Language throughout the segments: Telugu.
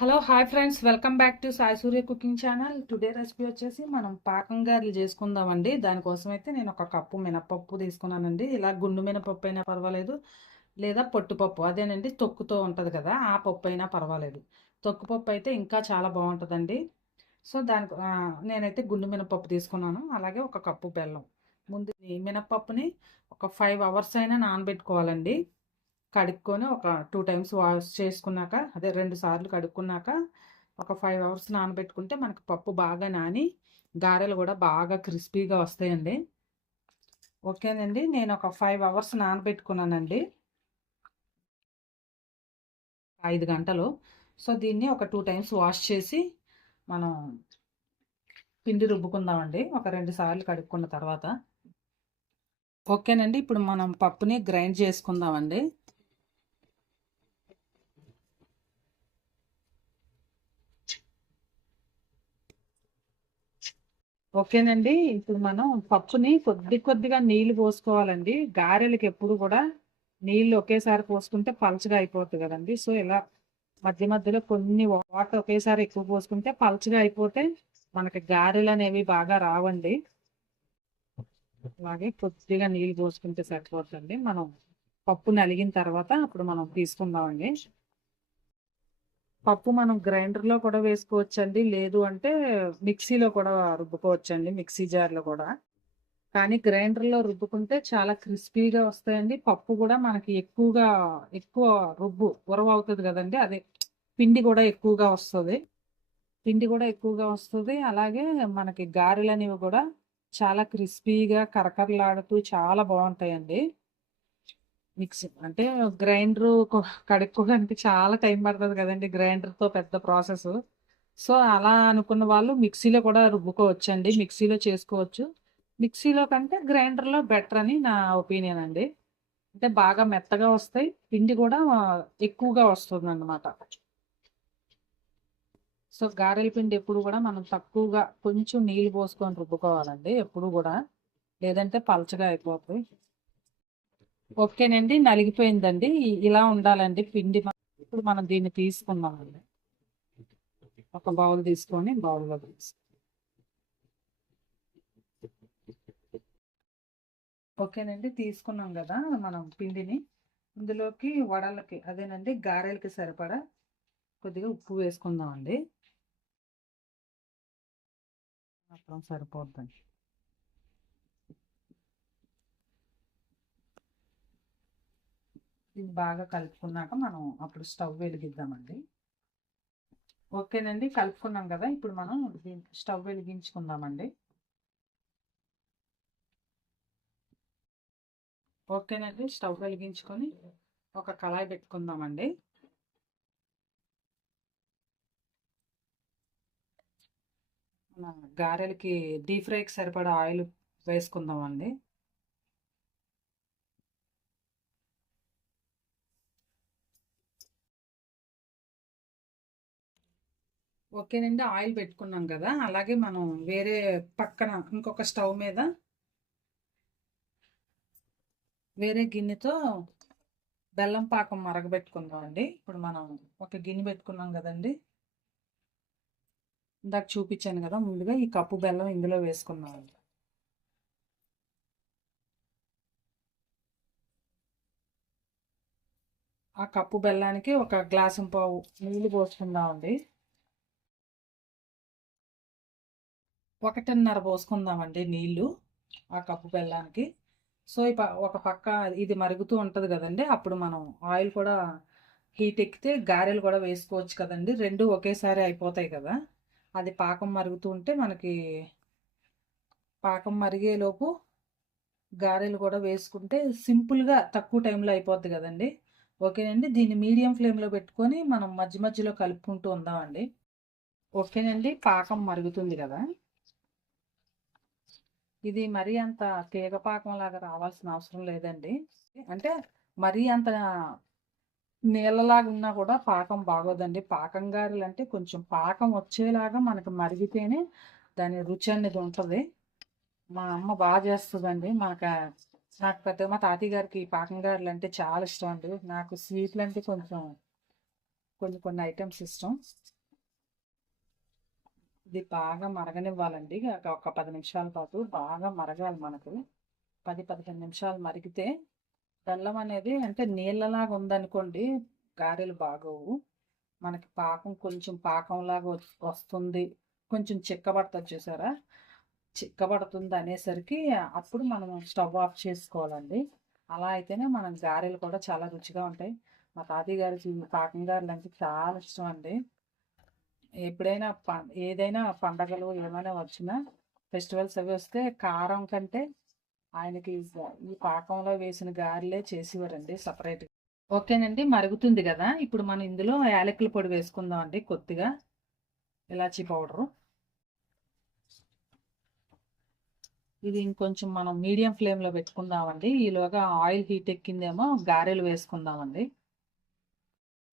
Hello hi friends, welcome back to Sai Surya cooking channel. Today recipe వచ్చేసి మనం పాకం గారెలు చేసుకుందామండి. దానికోసం అయితే నేను ఒక కప్పు మినపప్పు తీసుకున్నానండి. ఇలా గుండు మినపప్పు అయినా పర్వాలేదు, లేదా పొట్టుపప్పు అదేనండి, తొక్కుతో ఉంటుంది కదా, ఆ పప్పు అయినా పర్వాలేదు. తొక్కుపప్పు అయితే ఇంకా చాలా బాగుంటుందండి. సో నేనైతే గుండు మినపప్పు తీసుకున్నాను. అలాగే ఒక కప్పు బెల్లం. ముందు ఈ మినపప్పుని ఒక 5 అవర్స్ అయినా నానబెట్టుకోవాలండి. కడుక్కొని ఒక 2 టైమ్స్ వాష్ చేసుకున్నాక, అదే 2 సార్లు కడుక్కున్నాక ఒక 5 అవర్స్ నానబెట్టుకుంటే మనకు పప్పు బాగా నాని గారెలు కూడా బాగా క్రిస్పీగా వస్తాయండి. ఓకేనండి, నేను ఒక 5 అవర్స్ నానబెట్టుకున్నానండి, 5 గంటలు. సో దీన్ని ఒక 2 టైమ్స్ వాష్ చేసి మనం పిండి రుబ్బుకుందామండి, ఒక 2 సార్లు కడుక్కున్న తర్వాత. ఓకేనండి, ఇప్పుడు మనం పప్పుని గ్రైండ్ చేసుకుందామండి. ఓకేనండి, ఇప్పుడు మనం పప్పుని కొద్దిగా నీళ్లు పోసుకోవాలండి. గారెలకి ఎప్పుడు కూడా నీళ్లు ఒకేసారి పోసుకుంటే పలచగా అయిపోతుంది కదండి. సో ఇలా మధ్య మధ్యలో కొన్ని వాటర్ ఒకేసారి ఎక్కువ పోసుకుంటే పలచగా అయిపోతే మనకి గారెలు అనేవి బాగా రావండి. అలాగే కొద్దిగా నీళ్ళు పోసుకుంటే సరిపోతుంది. మనం పప్పు నలిగిన తర్వాత అప్పుడు మనం తీసుకుందామండి. పప్పు మనం గ్రైండర్లో కూడా వేసుకోవచ్చండి, లేదు అంటే మిక్సీలో కూడా రుబ్బుకోవచ్చండి, మిక్సీ జార్లో కూడా. కానీ గ్రైండర్లో రుబ్బుకుంటే చాలా క్రిస్పీగా వస్తాయండి. పప్పు కూడా మనకి ఎక్కువ ఉరవ అవుతుంది కదండి, అదే పిండి కూడా ఎక్కువగా వస్తుంది. అలాగే మనకి గారెలు అనేవి కూడా చాలా క్రిస్పీగా కరకరలాడుతూ చాలా బాగుంటాయండి. మిక్సీ అంటే గ్రైండర్ కడుక్కోవడానికి చాలా టైం పడుతుంది కదండి, గ్రైండర్తో పెద్ద ప్రాసెస్. సో అలా అనుకున్న వాళ్ళు మిక్సీలో కూడా రుబ్బుకోవచ్చండి, మిక్సీలో చేసుకోవచ్చు. మిక్సీలో కంటే గ్రైండర్లో బెటర్ అని నా ఒపీనియన్ అండి. అంటే బాగా మెత్తగా వస్తాయి, పిండి కూడా ఎక్కువగా వస్తుంది అన్నమాట. సో గారెల పిండి ఎప్పుడు కూడా మనం తక్కువగా కొంచెం నీళ్ళు పోసుకొని రుబ్బుకోవాలండి ఎప్పుడు కూడా, లేదంటే పలచగా అయిపోతాయి. ఓకేనండి, నలిగిపోయిందండి. ఇలా ఉండాలండి పిండి. ఇప్పుడు మనం దీన్ని తీసుకుందామండి. ఒక బౌల్ తీసుకొని బౌల్లో తీసుకుందాం. ఓకేనండి, తీసుకున్నాం కదా మనం పిండిని. ఇందులోకి వడలకి అదేనండి గారెలకి సరిపడా కొద్దిగా ఉప్పు వేసుకుందామండి. మాత్రం సరిపోద్దండి. ఇది బాగా కలుపుకున్నాక మనం అప్పుడు స్టవ్ వెలిగిద్దామండి. ఓకేనండి, కలుపుకున్నాం కదా, ఇప్పుడు మనం స్టవ్ వెలిగించుకుందామండి. ఓకేనండి, స్టవ్ వెలిగించుకొని ఒక కళాయి పెట్టుకుందామండి. మన గారెలకి డీప్ ఫ్రైకి సరిపడా ఆయిల్ వేసుకుందామండి. ఓకేనండి, ఆయిల్ పెట్టుకున్నాం కదా, అలాగే మనం వేరే పక్కన ఇంకొక స్టవ్ మీద వేరే గిన్నెతో బెల్లం పాకం మరగబెట్టుకుందాం అండి. ఇప్పుడు మనం ఒక గిన్నె పెట్టుకున్నాం కదండి, ఇందాక చూపించాను కదా, ముందుగా ఈ కప్పు బెల్లం ఇందులో వేసుకుందామండి. ఆ కప్పు బెల్లానికి ఒక గ్లాసు పావు నీళ్ళు పోసుకుందామండి. 1.5 పోసుకుందామండి నీళ్ళు ఆ కప్పు బెల్లానికి. సో ఒక పక్క ఇది మరుగుతూ ఉంటుంది కదండి, అప్పుడు మనం ఆయిల్ కూడా హీట్ ఎక్కితే గారెలు కూడా వేసుకోవచ్చు కదండి, రెండు ఒకేసారి అయిపోతాయి కదా. అది పాకం మరుగుతూ ఉంటే మనకి పాకం మరిగేలోపు గారెలు కూడా వేసుకుంటే సింపుల్గా తక్కువ టైంలో అయిపోద్ది కదండి. ఓకేనండి, దీన్ని మీడియం ఫ్లేమ్లో పెట్టుకొని మనం మధ్య మధ్యలో కలుపుకుంటూ ఉందామండి. ఓకేనండి, పాకం మరుగుతుంది కదా, ఇది మరీ అంత తీగ పాకం లాగా రావాల్సిన అవసరం లేదండి. అంటే మరీ అంత నీళ్ళలాగా ఉన్నా కూడా పాకం బాగోదండి. పాకం గారెలు అంటే కొంచెం పాకం వచ్చేలాగా మనకు మరిగితేనే దాని రుచి అనేది ఉంటుంది. మా అమ్మ బాగా చేస్తుందండి. నాకు పెద్దగా మా తాతయ్య గారికి పాకం గారెలు అంటే చాలా ఇష్టం అండి. నాకు స్వీట్లు అంటే కొంచెం కొన్ని కొన్ని ఐటమ్స్ ఇష్టం. ఇది బాగా మరగనివ్వాలండి. ఒక 10 నిమిషాల పాటు బాగా మరగాలి మనకు. 15 నిమిషాలు మరిగితే బెల్లం అనేది అంటే నీళ్ళలాగా ఉందనుకోండి గారెలు బాగోవు. మనకి పాకం కొంచెం పాకంలాగా వస్తుంది. కొంచెం చిక్కబడుతుంది చూసారా? చిక్కబడుతుంది అనేసరికి అప్పుడు మనం స్టవ్ ఆఫ్ చేసుకోవాలండి. అలా అయితేనే మనం గారెలు కూడా చాలా రుచిగా ఉంటాయి. మా తాతయ్య గారికి పాకం గారెలు అంటే చాలా ఇష్టం అండి. ఎప్పుడైనా ఏదైనా పండగలు ఏమైనా వచ్చినా ఫెస్టివల్స్ అవి వస్తే కారం కంటే ఆయనకి ఈ పాకంలో వేసిన గారెలే చేసేవారండి సపరేట్గా. ఓకేనండి, మరుగుతుంది కదా. ఇప్పుడు మనం ఇందులో యాలకుల పొడి వేసుకుందాం అండి, కొద్దిగా ఇలాచీ పౌడరు. ఇది ఇంకొంచెం మనం మీడియం ఫ్లేమ్లో పెట్టుకుందామండి. ఈలోగా ఆయిల్ హీట్ ఎక్కిందేమో గారెలు వేసుకుందామండి.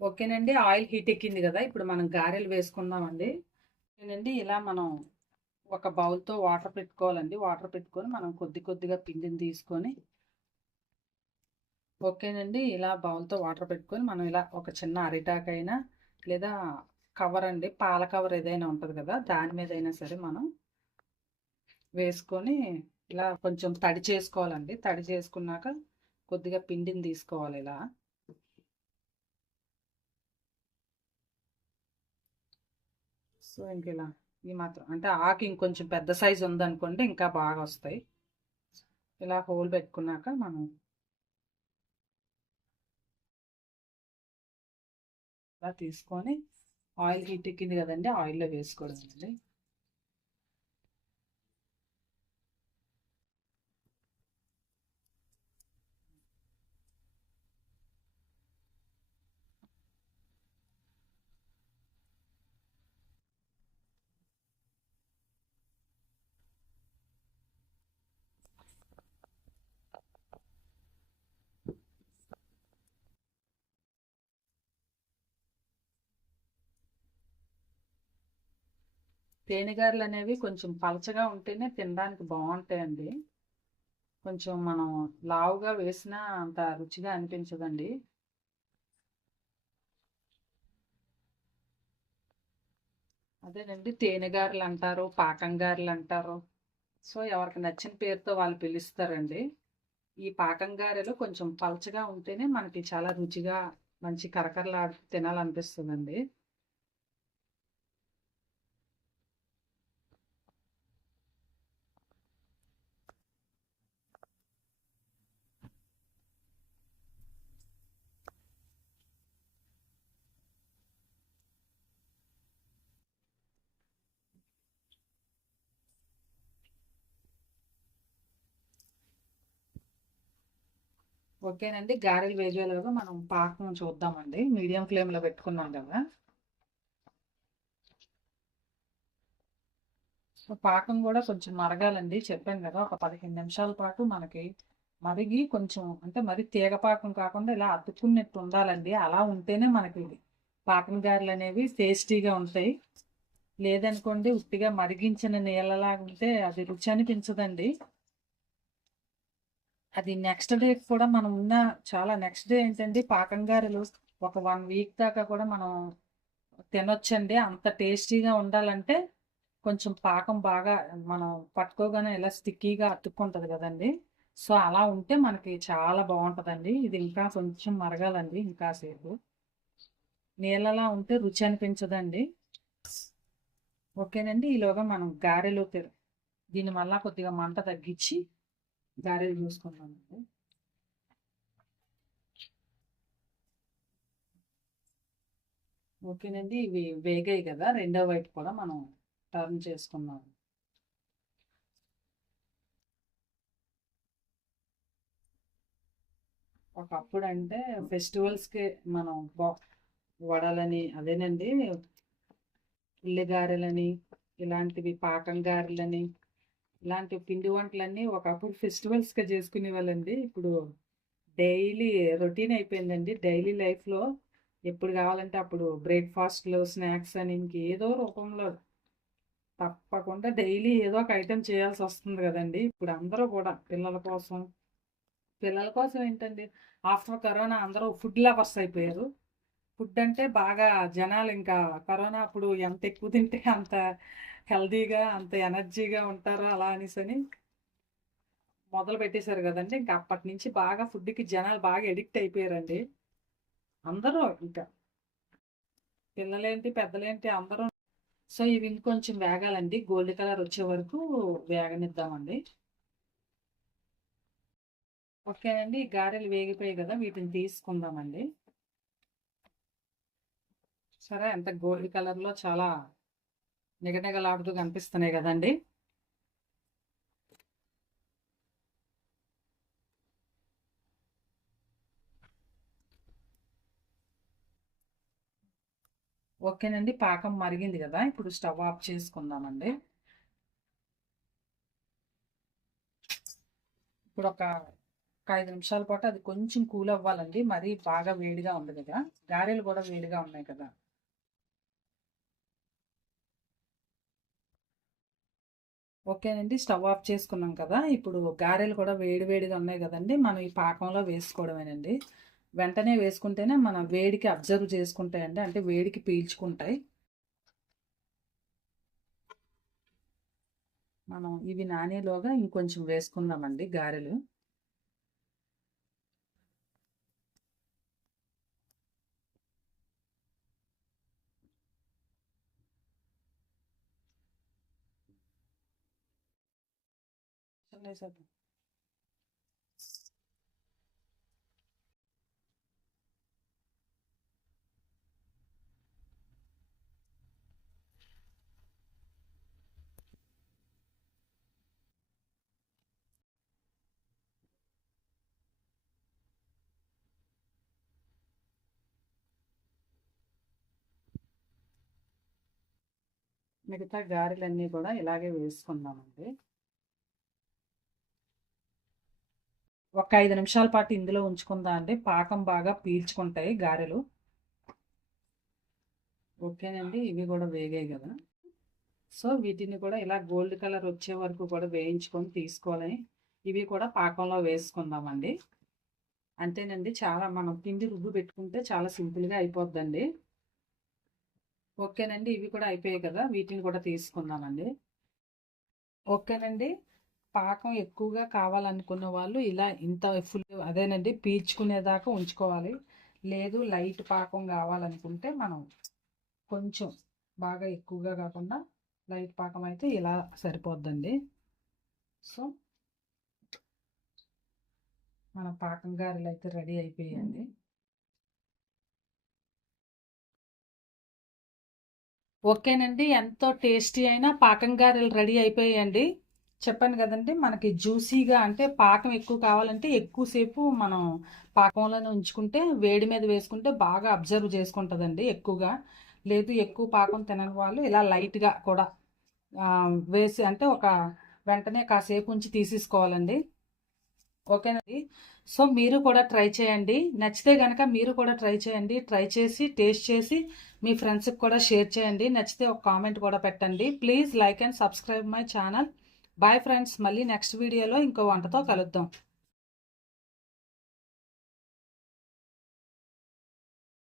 ఓకేనండి, ఆయిల్ హీట్ ఎక్కింది కదా. ఇప్పుడు మనం గారెలు వేసుకుందామండి. ఓకేనండి, ఇలా మనం ఒక బౌల్తో వాటర్ పెట్టుకోవాలండి. వాటర్ పెట్టుకొని మనం కొద్దిగా పిండిని తీసుకొని, ఓకేనండి, ఇలా బౌల్తో వాటర్ పెట్టుకొని మనం ఇలా ఒక చిన్న అరిటాకైనా లేదా కవర్ అండి, పాల కవర్ ఏదైనా ఉంటుంది కదా, దాని మీద అయినా సరే మనం వేసుకొని ఇలా కొంచెం తడి చేసుకోవాలండి. తడి చేసుకున్నాక కొద్దిగా పిండిని తీసుకోవాలి ఇలా. సో ఇంక ఇలా ఈ మాత్రం అంటే ఆకు ఇంకొంచెం పెద్ద సైజు ఉందనుకోండి ఇంకా బాగా వస్తాయి. ఇలా హోల్ పెట్టుకున్నాక మనం ఇలా తీసుకొని ఆయిల్ హీట్ ఎక్కింది కదండి, ఆయిల్లో వేసుకోవడం అండి. తేనెగారెలు అనేవి కొంచెం పలచగా ఉంటేనే తినడానికి బాగుంటాయండి. కొంచెం మనం లావుగా వేసినా అంత రుచిగా అనిపించదండి. అదేనండి, తేనెగారెలు అంటారు, పాకంగారెలు అంటారు. సో ఎవరికి నచ్చిన పేరుతో వాళ్ళు పిలుస్తారండి. ఈ పాకంగారెలు కొంచెం పలచగా ఉంటేనే మనకి చాలా రుచిగా మంచి కరకరలాడు తినాలనిపిస్తుందండి. ఓకేనండి, గారెలు వేగేలోగా మనం పాకం చూద్దామండి. మీడియం ఫ్లేమ్లో పెట్టుకున్నాం కదా. సో పాకం కూడా కొంచెం మరగాలండి. చెప్పాను కదా, ఒక 15 నిమిషాల పాటు మనకి మరిగి కొంచెం అంటే మరి తీగ పాకం కాకుండా ఇలా అతుక్కున్నట్టు ఉండాలండి. అలా ఉంటేనే మనకి పాకం గారెలు అనేవి టేస్టీగా ఉంటాయి. లేదనుకోండి ఉట్టిగా మరిగించిన నీళ్ళలాగా ఉంటే అది రుచి అనిపించదండి. అది నెక్స్ట్ డే కూడా మనం ఉన్న చాలా నెక్స్ట్ డే ఏంటండి పాకం గారెలు ఒక 1 వీక్ దాకా కూడా మనం తినొచ్చండి. అంత టేస్టీగా ఉండాలంటే కొంచెం పాకం బాగా మనం పట్టుకోగానే ఇలా స్టిక్కీగా అతుక్కుంటుంది కదండి. సో అలా ఉంటే మనకి చాలా బాగుంటుందండి. ఇది ఇంకా కొంచెం మరగాలండి, ఇంకాసేపు. నీళ్ళలా ఉంటే రుచి అనిపించదండి. ఓకేనండి, ఈలోగా మనం గారెలు దీన్ని మళ్ళా కొద్దిగా మంట తగ్గించి గారెలు చూసుకుందామండి. ఓకేనండి, ఇవి వేగాయి కదా. రెండో వైపు కూడా మనం టర్న్ చేసుకుందాం. ఒకప్పుడు అంటే ఫెస్టివల్స్కి మనం వడలని అదేనండి ఉల్లిగారెలని ఇలాంటివి పాకం గారెలని ఇలాంటి పిండి వంటలన్నీ ఒకప్పుడు ఫెస్టివల్స్గా చేసుకునే వాళ్ళండి. ఇప్పుడు డైలీ రొటీన్ అయిపోయిందండి. డైలీ లైఫ్లో ఎప్పుడు కావాలంటే అప్పుడు బ్రేక్ఫాస్ట్లో స్నాక్స్ అని ఇంకేదో రూపంలో తప్పకుండా డైలీ ఏదో ఒక ఐటెం చేయాల్సి వస్తుంది కదండి. ఇప్పుడు అందరూ కూడా పిల్లల కోసం ఏంటండి, ఆఫ్టర్ కరోనా అందరూ ఫుడ్ లవర్స్ అయిపోయారు. ఫుడ్ అంటే బాగా జనాలు ఇంకా కరోనా అప్పుడు ఎంత ఎక్కువ తింటే అంత హెల్తీగా అంత ఎనర్జీగా ఉంటారో అలా అనేసని మొదలు పెట్టేశారు కదండి. ఇంకా అప్పటి నుంచి బాగా ఫుడ్కి జనాలు బాగా ఎడిక్ట్ అయిపోయారండి. అందరూ ఇంకా పిల్లలేంటి పెద్దలేంటి అందరూ. సో ఇవి ఇంకొంచెం వేగాలండి, గోల్డ్ కలర్ వచ్చే వరకు వేగనిద్దామండి. ఓకేనండి, గారెలు వేగిపోయాయి కదా, వీటిని తీసుకుందామండి. సరే, ఎంత గోల్డ్ కలర్లో చాలా నిగనిగలాడుతూ కనిపిస్తున్నాయి కదండి. ఓకేనండి, పాకం మరిగింది కదా, ఇప్పుడు స్టవ్ ఆఫ్ చేసుకుందామండి. ఇప్పుడు ఒక 5 నిమిషాల పాటు అది కొంచెం కూల్ అవ్వాలండి. మరీ బాగా వేడిగా ఉంది కదా, గారెలు కూడా వేడిగా ఉన్నాయి కదా. ఓకేనండి, స్టవ్ ఆఫ్ చేసుకున్నాం కదా, ఇప్పుడు గారెలు కూడా వేడి వేడిగా ఉన్నాయి కదండి, మనం ఈ పాకంలో వేసుకోవడమేనండి. వెంటనే వేసుకుంటేనే మన వేడికి అబ్జర్వ్ చేసుకుంటాయండి, అంటే వేడికి పీల్చుకుంటాయి. మనం ఇవి నానేలోగా ఇంకొంచెం వేసుకుందామండి గారెలు. మిగతా గారెలన్నీ కూడా ఇలాగే వేసుకుందామండి. ఒక 5 నిమిషాల పాటు ఇందులో ఉంచుకుందాం అండి, పాకం బాగా పీల్చుకుంటాయి గారెలు. ఓకేనండి, ఇవి కూడా వేగాయి కదా, సో వీటిని కూడా ఇలా గోల్డ్ కలర్ వచ్చే వరకు కూడా వేయించుకొని తీసుకోవాలి. ఇవి కూడా పాకంలో వేసుకుందామండి. అంతేనండి, చాలా మనం పిండి రుబ్బు పెట్టుకుంటే చాలా సింపుల్గా అయిపోద్దండి. ఓకేనండి, ఇవి కూడా అయిపోయాయి కదా, వీటిని కూడా తీసుకుందామండి. ఓకేనండి, పాకం ఎక్కువగా కావాలనుకున్న వాళ్ళు ఇలా ఇంత ఫుల్ అదేనండి పీల్చుకునేదాకా ఉంచుకోవాలి. లేదు లైట్ పాకం కావాలనుకుంటే మనం కొంచెం బాగా ఎక్కువగా కాకుండా లైట్ పాకం అయితే ఇలా సరిపోద్దండి. సో మన పాకం గారెలు అయితే రెడీ అయిపోయాయండి. ఓకేనండి, ఎంతో టేస్టీ అయినా పాకం గారెలు రెడీ అయిపోయాయండి. చెప్పాను కదండి, మనకి జ్యూసీగా అంటే పాకం ఎక్కువ కావాలంటే ఎక్కువసేపు మనం పాకంలోనే ఉంచుకుంటే వేడి మీద వేసుకుంటే బాగా అబ్జర్వ్ చేసుకుంటుందండి ఎక్కువగా. లేదు ఎక్కువ పాకం తినని వాళ్ళు ఇలా లైట్గా కూడా వేసి అంటే ఒక వెంటనే కాసేపు ఉంచి తీసేసుకోవాలండి. ఓకేనండి, సో మీరు కూడా ట్రై చేయండి. నచ్చితే కనుక మీరు కూడా ట్రై చేయండి. ట్రై చేసి టేస్ట్ చేసి మీ ఫ్రెండ్స్కి కూడా షేర్ చేయండి. నచ్చితే ఒక కామెంట్ కూడా పెట్టండి. Please like and subscribe my channel. Bye friends, మళ్ళీ నెక్స్ట్ వీడియోలో ఇంకో వంటతో కలుద్దాం.